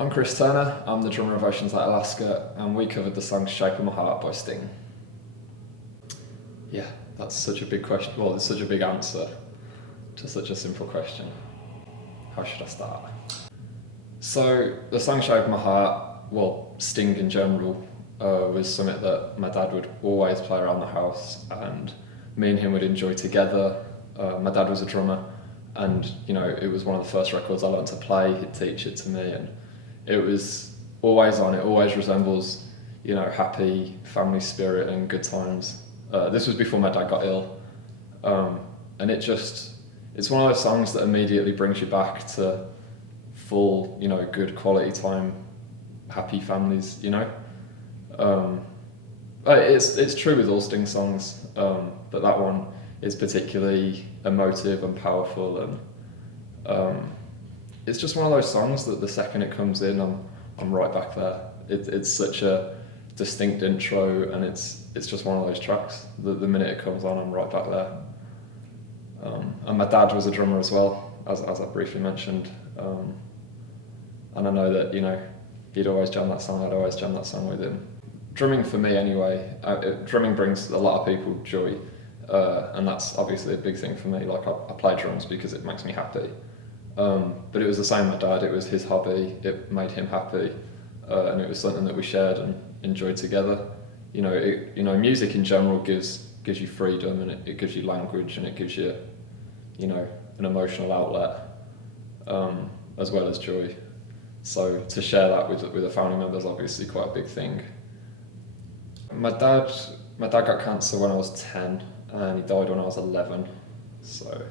I'm Chris Turner, I'm the drummer of Oceans Like Alaska, and we covered the song Shape of My Heart by Sting. Yeah, that's such a big question. Well, it's such a big answer to such a simple question. How should I start? So, the song Shape of My Heart, well, Sting in general, was something that my dad would always play around the house, and me and him would enjoy together. My dad was a drummer, and it was one of the first records I learned to play. He'd teach it to me, and it was always on. It always resembles, happy family spirit and good times. This was before my dad got ill, and it's one of those songs that immediately brings you back to full, good quality time, happy families. It's true with all Sting songs, but that one is particularly emotive and powerful, and it's just one of those songs that the second it comes in, I'm right back there. It's such a distinct intro, and it's just one of those tracks that the minute it comes on, I'm right back there. And my dad was a drummer as well, as I briefly mentioned, and I know that he'd always jam that song. I'd always jam that song with him. Drumming for me anyway, drumming brings a lot of people joy, and that's obviously a big thing for me. Like I play drums because it makes me happy, but it was the same with my dad. It was his hobby, it made him happy, and it was something that we shared and enjoyed together. Music in general gives you freedom, and it gives you language, and it gives you an emotional outlet, as well as joy. So to share that with a family member is obviously quite a big thing. My dad got cancer when I was 10, and he died when I was 11. So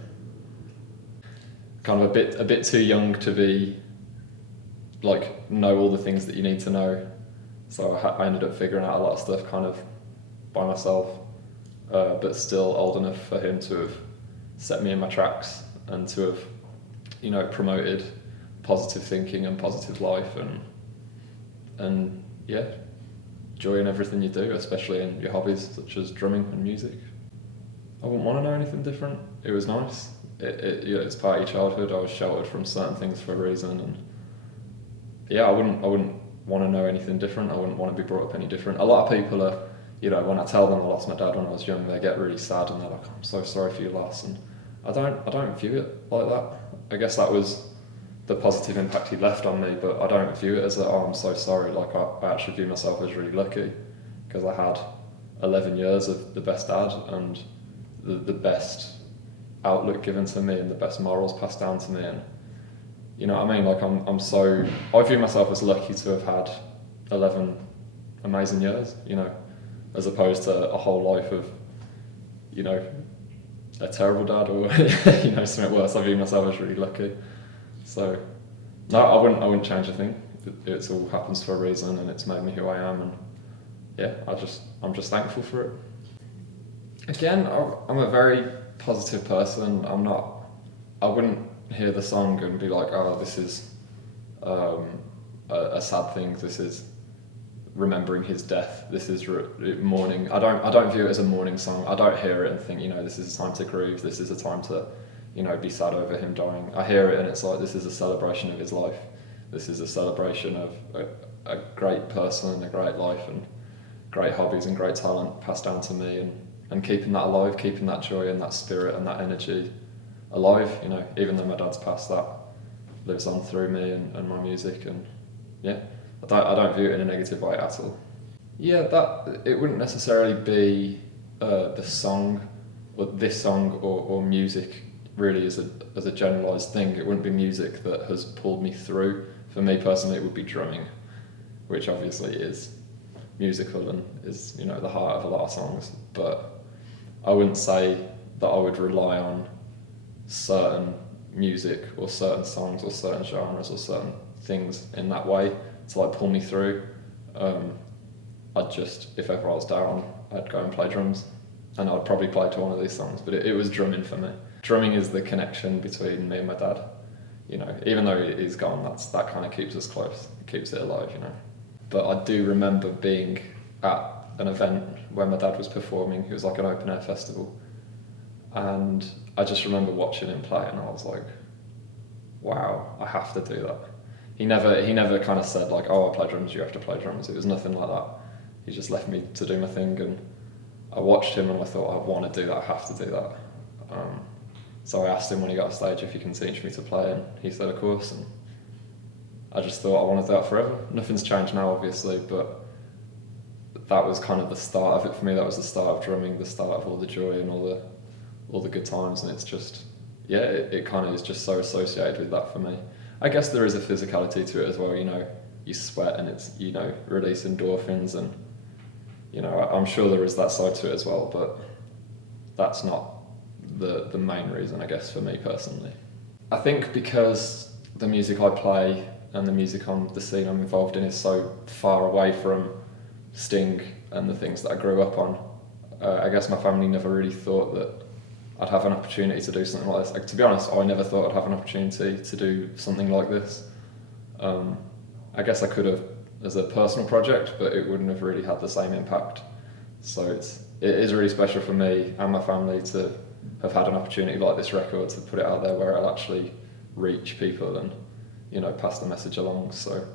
kind of a bit too young to be know all the things that you need to know. So I ended up figuring out a lot of stuff kind of by myself, but still old enough for him to have set me in my tracks and to have promoted positive thinking and positive life, and yeah, joy in everything you do, especially in your hobbies such as drumming and music. I wouldn't want to know anything different. It was nice. It's part of your childhood. I was sheltered from certain things for a reason, and yeah, I wouldn't want to know anything different. I wouldn't want to be brought up any different. A lot of people are, when I tell them I lost my dad when I was young, they get really sad and they're like, "I'm so sorry for your loss," and I don't view it like that. I guess that was the positive impact he left on me, but I don't view it as that, "Oh, I'm so sorry." Like I actually view myself as really lucky because I had 11 years of the best dad and the best outlook given to me and the best morals passed down to me, and you know what I mean? Like I view myself as lucky to have had 11 amazing years, as opposed to a whole life of, a terrible dad or something worse. I view myself as really lucky. So no, I wouldn't change a thing. It all happens for a reason, and it's made me who I am, and yeah, I'm just thankful for it. Again, I'm a very positive person. I wouldn't hear the song and be like, "Oh, this is a sad thing. This is remembering his death. This is mourning." I don't view it as a mourning song. I don't hear it and think, this is a time to grieve. This is a time to, be sad over him dying. I hear it and it's like, this is a celebration of his life. This is a celebration of a great person and a great life and great hobbies and great talent passed down to me, and keeping that alive, keeping that joy and that spirit and that energy alive. Even though my dad's passed, that lives on through me and my music, and yeah, I don't view it in a negative way at all. Yeah, that it wouldn't necessarily be the song or this song or music really as a generalised thing. It wouldn't be music that has pulled me through. For me personally, it would be drumming, which obviously is musical and is the heart of a lot of songs. But I wouldn't say that I would rely on certain music or certain songs or certain genres or certain things in that way to pull me through. I'd just, if ever I was down, I'd go and play drums, and I'd probably play to one of these songs, but it was drumming for me. Drumming is the connection between me and my dad. Even though he's gone, that kind of keeps us close. It keeps it alive, But I do remember being at an event where my dad was performing. It was like an open air festival, and I just remember watching him play, and I was like, wow, I have to do that. he never kind of said like, oh, I play drums, you have to play drums. It was nothing like that. He just left me to do my thing, and I watched him and I thought, I want to do that, I have to do that. So I asked him when he got off stage if he can teach me to play, and he said of course, and I just thought I want to do that forever. Nothing's changed now obviously, but that was kind of the start of it for me. That was the start of drumming, the start of all the joy and all the good times, and it's just, yeah, it kind of is just so associated with that for me. I guess there is a physicality to it as well, you know, you sweat and it's, you know, release endorphins, and, you know, I'm sure there is that side to it as well, but that's not the main reason, I guess, for me personally. I think because the music I play and the music the scene I'm involved in is so far away from Sting and the things that I grew up on, I guess my family never really thought that I'd have an opportunity to do something like this. Like, to be honest, I never thought I'd have an opportunity to do something like this. I guess I could have as a personal project, but it wouldn't have really had the same impact. So it is really special for me and my family to have had an opportunity like this record, to put it out there where I'll actually reach people and, you know, pass the message along. So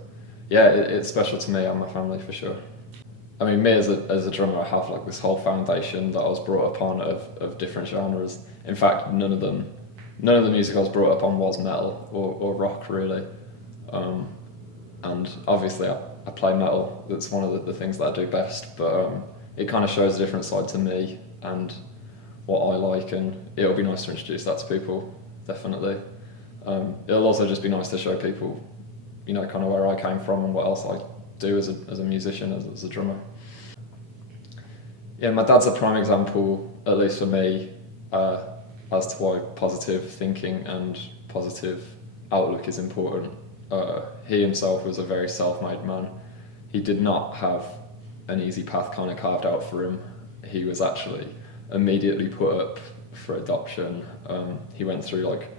yeah, it's special to me and my family for sure. I mean, me as a drummer, I have like this whole foundation that I was brought up on of different genres. In fact, none of the music I was brought up on was metal or rock really. And obviously I play metal, that's one of the things that I do best, but it kind of shows a different side to me and what I like, and it'll be nice to introduce that to people, definitely. It'll also just be nice to show people, you know, kind of where I came from and what else I do as a musician, as a drummer. Yeah, my dad's a prime example, at least for me, as to why positive thinking and positive outlook is important. He himself was a very self-made man. He did not have an easy path kind of carved out for him. He was actually immediately put up for adoption. He went through like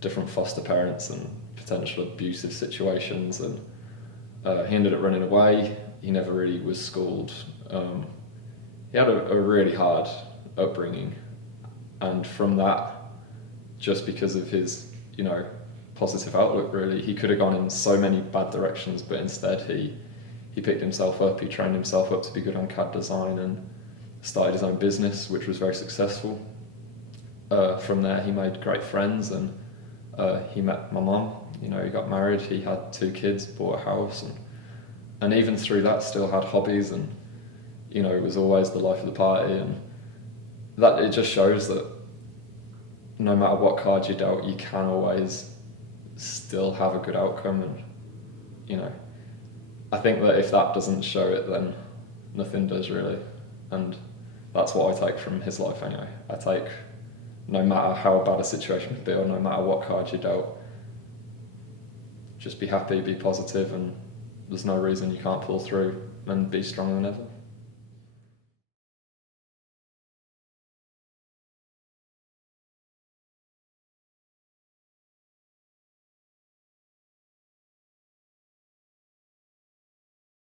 different foster parents and potential abusive situations, and he ended up running away. He never really was schooled. He had a really hard upbringing, and from that, just because of his, you know, positive outlook really, he could have gone in so many bad directions, but instead he picked himself up, he trained himself up to be good on CAD design and started his own business, which was very successful. From there he made great friends, and he met my mum, you know, he got married, he had 2 kids, bought a house, and even through that still had hobbies, and, you know, it was always the life of the party, and that it just shows that no matter what card you dealt, you can always still have a good outcome. And, you know, I think that if that doesn't show it, then nothing does really, and that's what I take from his life anyway. I take, no matter how bad a situation could be, or no matter what card you dealt, just be happy, be positive, and there's no reason you can't pull through and be stronger than ever.